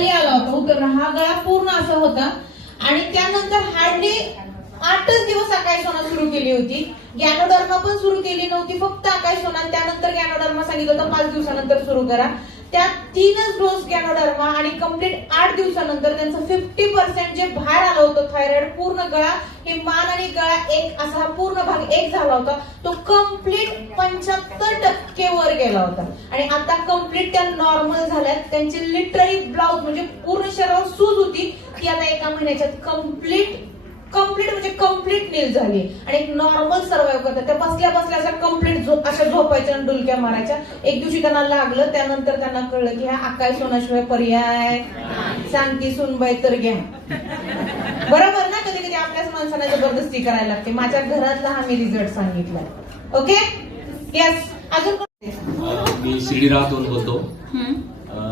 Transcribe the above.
खाली आला होता, उतरला. हा गळा पूर्ण असा होता. आणि त्यानंतर हार्डली 8च दिवस आकाश सोना सुरू केली होती. गॅनोडर्मा पण सुरू केली नव्हती, फक्त आकाश सोना. त्यानंतर गॅनोडर्मा सांगितलं होतं 5 दिवसानंतर सुरू करा. त्या 3च डोस गॅनोडर्मा आणि कम्प्लीट 8 दिवसानंतर त्यांचं 50% जे बाहेर आलं होतं थायरॉइड, पूर्ण गळा, हे मान आणि गळा एक असा पूर्ण भाग एक झाला होता, तो कम्प्लीट 75% वर गेला होता. आणि आता कम्प्लीट त्या नॉर्मल झाल्यात. त्यांची लिटरली ब्लाउज म्हणजे पूर्ण शरीरावर सूज होती, ती आता एका महिन्याच्यात कम्प्लीट म्हणजे कम्प्लीट नील झाली आणि एक नॉर्मल सर्वाइव्ह करतात. त्या बसल्या बसल्या अशा कम्प्लीट अशा झोपायच्या आणि डुलक्या मारायच्या. एक दिवशी त्यांना लागलं, त्यानंतर त्यांना कळलं की हा आकाश सोनाशिवाय पर्याय सांगती सुनबाई तर घ्या. बरोबर ना? कधी कधी आपल्याच माणसांना जबरदस्ती करायला लागते. माझ्या घरातला हा मी रिझल्ट सांगितला. Okay, yes. अजून मी शिर्डी राहून बोलतो.